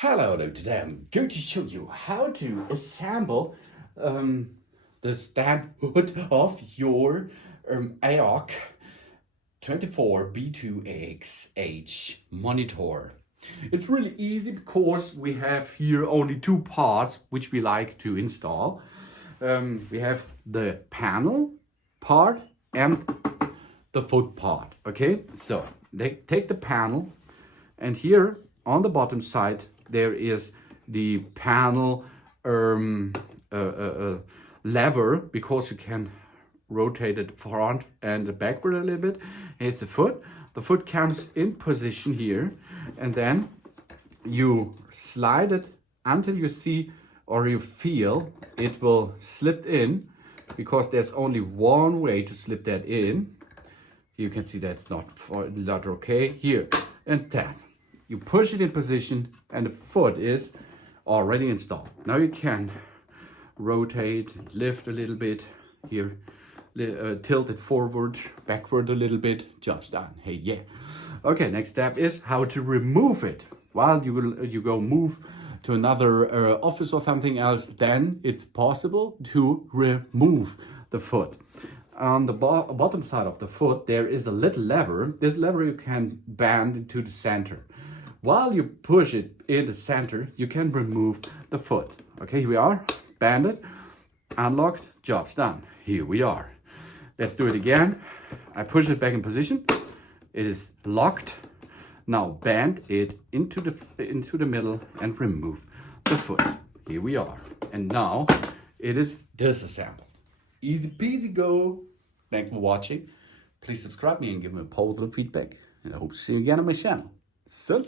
Hello, today I'm going to show you how to assemble the stand hood of your AOC 24B2XH monitor. It's really easy because we have here only two parts which we like to install. We have the panel part and the foot part. Okay, so they take the panel, and here on the bottom side there is the panel lever, because you can rotate it front and backward a little bit. Here's the foot. The foot comes in position here, and then you slide it until you see or you feel it will slip in, because there's only one way to slip that in. You can see that's not okay here, and then you push it in position and the foot is already installed. Now you can rotate, lift a little bit here, tilt it forward, backward a little bit, job's done. Hey, yeah. Okay, next step is how to remove it. While you go move to another office or something else, then it's possible to remove the foot. On the bottom side of the foot, there is a little lever. This lever you can bend into the center. While you push it in the center, you can remove the foot. Okay, here we are, banded, unlocked, job's done. Here we are. Let's do it again. I push it back in position. It is locked. Now bend it into the middle and remove the foot. Here we are. And now it is disassembled. Easy peasy go. Thanks for watching. Please subscribe me and give me a positive feedback. And I hope to see you again on my channel. Soon.